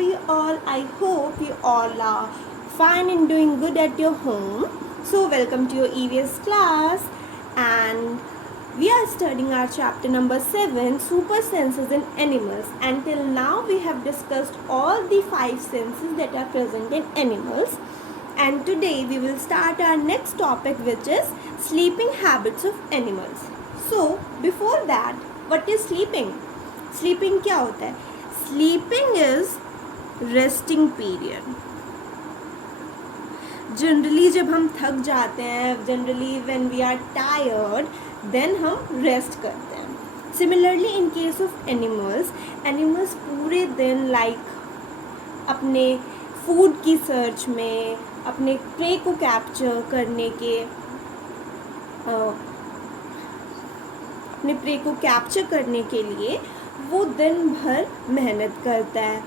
are you all? I hope you all are fine and doing good at your home. So welcome to your EVS class, and we are studying our chapter number 7, super senses in animals. Until now we have discussed all the 5 senses that are present in animals, and today we will start our next topic, which is sleeping habits of animals. So before that, what is sleeping? Sleeping क्या होता है? Sleeping is resting period. Generally जब हम थक जाते हैं, generally when we are tired, then हम rest करते हैं. Similarly in case of animals पूरे दिन अपने फूड की सर्च में, अपने प्रे को कैप्चर करने के अपने प्रे को कैप्चर करने के लिए वो दिन भर मेहनत करता है,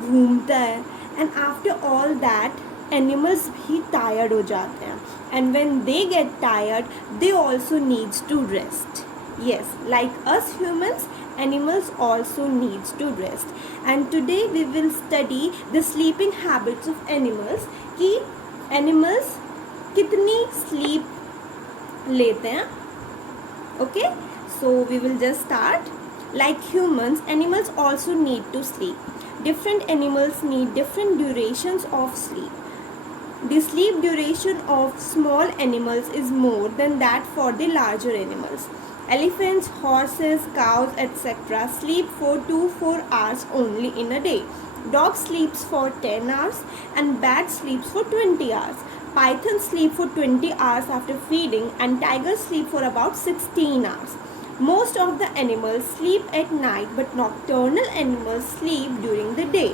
घूमता है, and after all that animals भी टायर्ड हो जाते हैं, and when they get tired they also needs to rest. Yes, like us humans, animals also needs to rest. And today we will study the sleeping habits of animals, कि animals कितनी sleep लेते हैं. Okay, so we will just start. Like humans, animals also need to sleep. Different animals need different durations of sleep. The sleep duration of small animals is more than that for the larger animals. Elephants, horses, cows, etc. sleep for 2-4 hours only in a day. Dog sleeps for 10 hours and bat sleeps for 20 hours. Python sleep for 20 hours after feeding, and tigers sleep for about 16 hours. Most of the animals sleep at night, but nocturnal animals sleep during the day.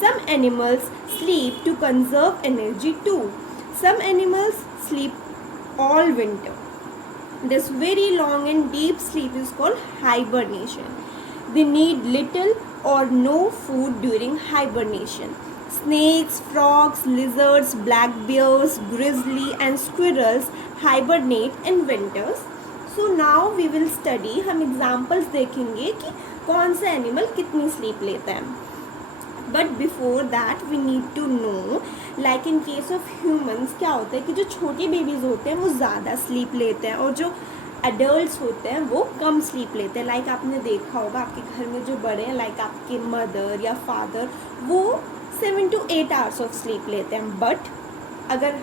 Some animals sleep to conserve energy too. Some animals sleep all winter. This very long and deep sleep is called hibernation. They need little or no food during hibernation. Snakes, frogs, lizards, black bears, grizzly and squirrels hibernate in winters. So now we will study, हम examples देखेंगे कि कौन सा animal कितनी sleep लेता है. But before that we need to know, like in case of humans क्या होता है कि जो छोटे बेबीज़ होते हैं वो ज़्यादा स्लीप लेते हैं, और जो एडल्ट्स होते हैं वो कम स्लीप लेते हैं. लाइक आपने देखा होगा आपके घर में जो बड़े हैं, लाइक आपके मदर या फादर, वो 7 to 8 hours ऑफ स्लीप लेते हैं. बट अगर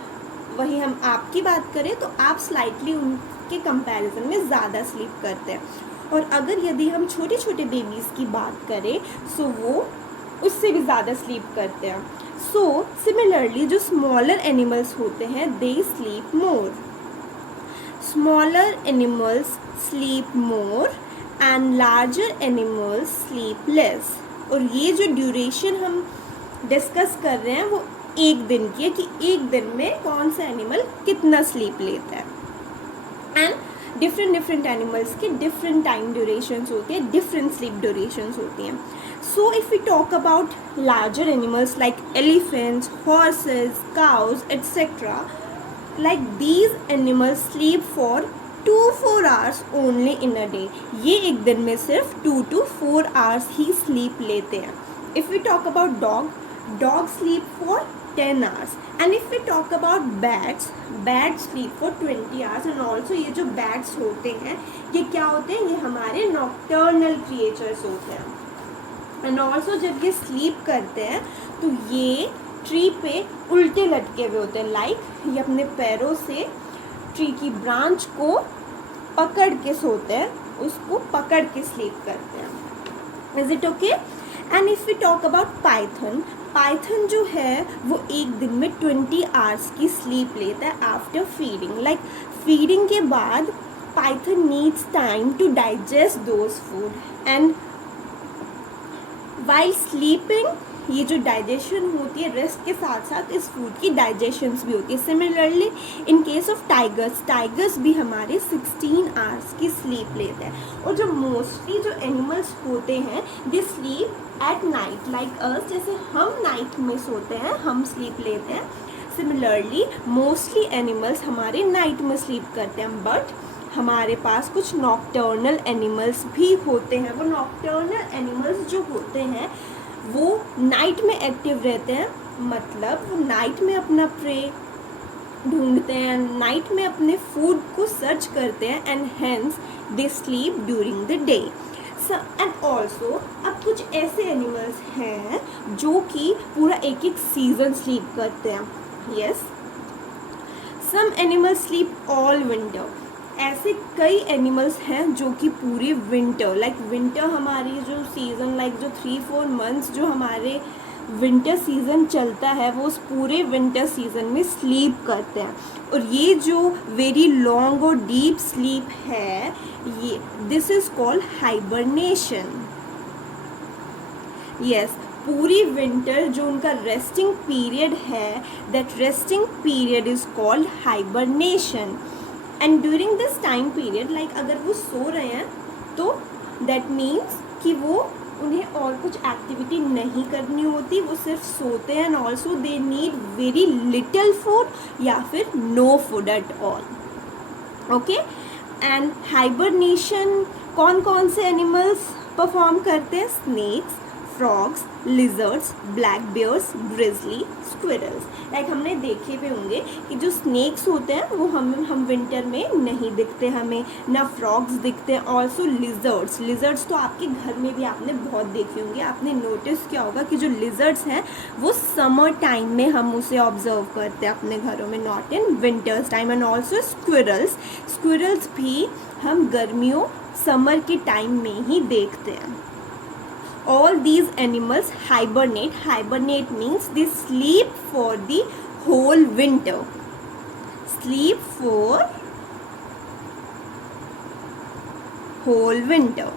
वही हम आपकी बात करें तो आप स्लाइटली उनके कंपैरिजन में ज़्यादा स्लीप करते हैं. और अगर यदि हम छोटे छोटे बेबीज़ की बात करें सो वो उससे भी ज़्यादा स्लीप करते हैं. सो सिमिलरली जो स्मॉलर एनिमल्स होते हैं they sleep more. Smaller animals sleep more and larger animals sleep less. और ये जो ड्यूरेशन हम डिस्कस कर रहे हैं वो एक दिन की है कि एक दिन में कौन सा एनिमल कितना स्लीप लेता है. एंड डिफरेंट एनिमल्स की डिफरेंट टाइम ड्यूरेशंस होती है, डिफरेंट स्लीप ड्यूरेशंस होती हैं. So if we talk about larger animals like elephants, horses, cows, etc., like these animals sleep for 2-4 hours only in a day. ये एक दिन में सिर्फ 2 to 4 hours ही sleep लेते हैं. If we talk about dog sleep for 10 hours. And if we talk about bats sleep for 20 hours. And also ये जो bats होते हैं ये क्या होते हैं, ये हमारे nocturnal creatures होते हैं. एंड ऑल्सो जब ये स्लीप करते हैं तो ये ट्री पे उल्टे लटके हुए होते हैं. लाइक ये अपने पैरों से ट्री की ब्रांच को पकड़ के सोते हैं, उसको पकड़ के स्लीप करते हैं. Is it okay? And if we talk about python जो है वो एक दिन में 20 hours की स्लीप लेता है आफ्टर फीडिंग. लाइक फीडिंग के बाद python needs time to digest those food, and while sleeping ये जो डाइजेशन होती है रेस्ट के साथ साथ इस फूड की डाइजेशंस भी होती है. Similarly in case of tigers भी हमारे 16 hours की स्लीप लेते हैं. और जो मोस्टली जो एनिमल्स होते हैं they sleep at night like us. जैसे हम नाइट में सोते हैं हम स्लीप लेते हैं. सिमिलरली मोस्टली एनिमल्स हमारे नाइट में स्लीप करते हैं. बट हमारे पास कुछ नॉक्टर्नल एनिमल्स भी होते हैं. वो नॉक्टर्नल एनिमल्स जो होते हैं वो नाइट में एक्टिव रहते हैं, मतलब वो नाइट में अपना प्रे ढूंढते हैं, नाइट में अपने फूड को सर्च करते हैं, and hence they sleep during the day. And also अब कुछ ऐसे एनिमल्स हैं जो कि पूरा एक एक सीजन स्लीप करते हैं। Yes, some animals sleep all winter. ऐसे कई एनिमल्स हैं जो कि पूरे विंटर, लाइक विंटर हमारी जो सीज़न, लाइक जो 3-4 मंथ्स जो हमारे विंटर सीज़न चलता है, वो उस पूरे विंटर सीज़न में स्लीप करते हैं। और ये जो वेरी लॉन्ग और डीप स्लीप है, ये this is called hibernation. Yes, पूरी विंटर जो उनका रेस्टिंग पीरियड है, that resting period is called hibernation. And during this time period, like अगर वो सो रहे हैं तो दैट मीन्स कि वो उन्हें और कुछ एक्टिविटी नहीं करनी होती, वो सिर्फ सोते हैं। And also they need very little food या फिर no food at all. Okay, and hibernation कौन कौन से एनिमल्स परफॉर्म करते हैं? Snakes, frogs, lizards, black bears, grizzly, squirrels. Like हमने देखे भी होंगे कि जो स्नेक्स होते हैं वो हम विंटर में नहीं दिखते, हमें ना फ्रॉग्स दिखते हैं। ऑल्सो लिजर्ड्स तो आपके घर में भी आपने बहुत देखे होंगे। आपने नोटिस किया होगा कि जो लिजर्ड्स हैं वो समर टाइम में हम उसे ऑब्जर्व करते हैं अपने घरों में, not in winters time. And also squirrels भी हम गर्मियों समर के टाइम में ही देखते हैं। All these animals hibernate. Hibernate means they sleep for the whole winter. Sleep for whole winter.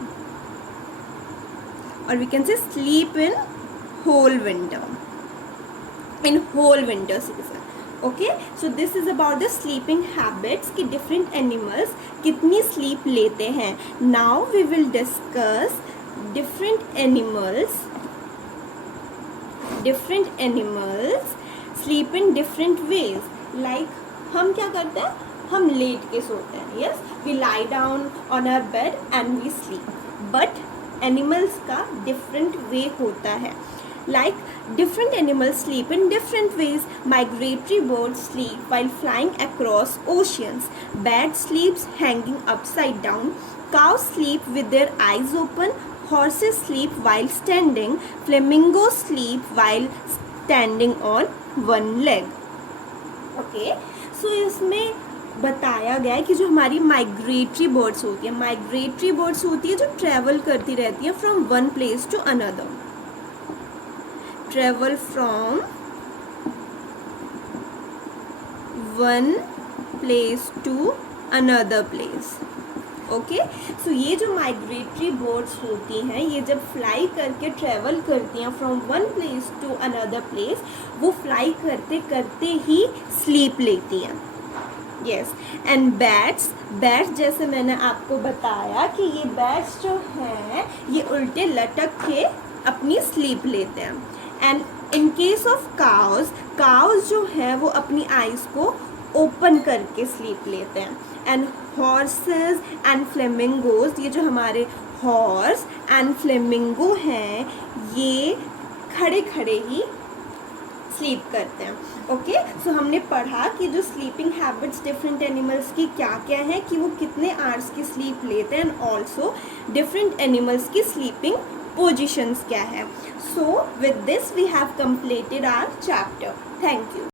Or we can say sleep in whole winter. In whole winter season. Okay, so this is about the sleeping habits कि different animals कितनी sleep लेते हैं. Now we will discuss different animals sleep in different ways. Like हम क्या करते हैं? हम late के सोते हैं. Yes, we lie down on our bed and we sleep. But animals का different way होता है. Like different animals sleep in different ways. Migratory birds sleep while flying across oceans. Bat sleeps hanging upside down. Cows sleep with their eyes open. Horses sleep while standing. Flamingos sleep while standing on one leg. Okay, so इसमें बताया गया है कि जो हमारी migratory birds होती है, migratory birds होती है जो ट्रैवल करती रहती है from one place to another. Travel from one place to another place. Okay, so ये जो माइग्रेटरी बर्ड्स होती हैं, ये जब फ्लाई करके ट्रैवल करती हैं from one place to another place, वो फ्लाई करते करते ही स्लीप लेती हैं. यस, एंड बैट्स जैसे मैंने आपको बताया कि ये बैट्स जो हैं ये उल्टे लटक के अपनी स्लीप लेते हैं. And in case of cows जो है वो अपनी आइज़ को ओपन करके स्लीप लेते हैं. एंड हॉर्सेस एंड फ्लेमिंगोज, ये जो हमारे हॉर्स एंड फ्लेमिंगो हैं ये खड़े खड़े ही स्लीप करते हैं. ओके, सो हमने पढ़ा कि जो स्लीपिंग हैबिट्स डिफरेंट एनिमल्स की क्या क्या हैं, कि वो कितने आवर्स की स्लीप लेते हैं, एंड ऑल्सो डिफरेंट एनिमल्स की स्लीपिंग पोजिशंस क्या है. So with this we have completed our chapter. Thank you.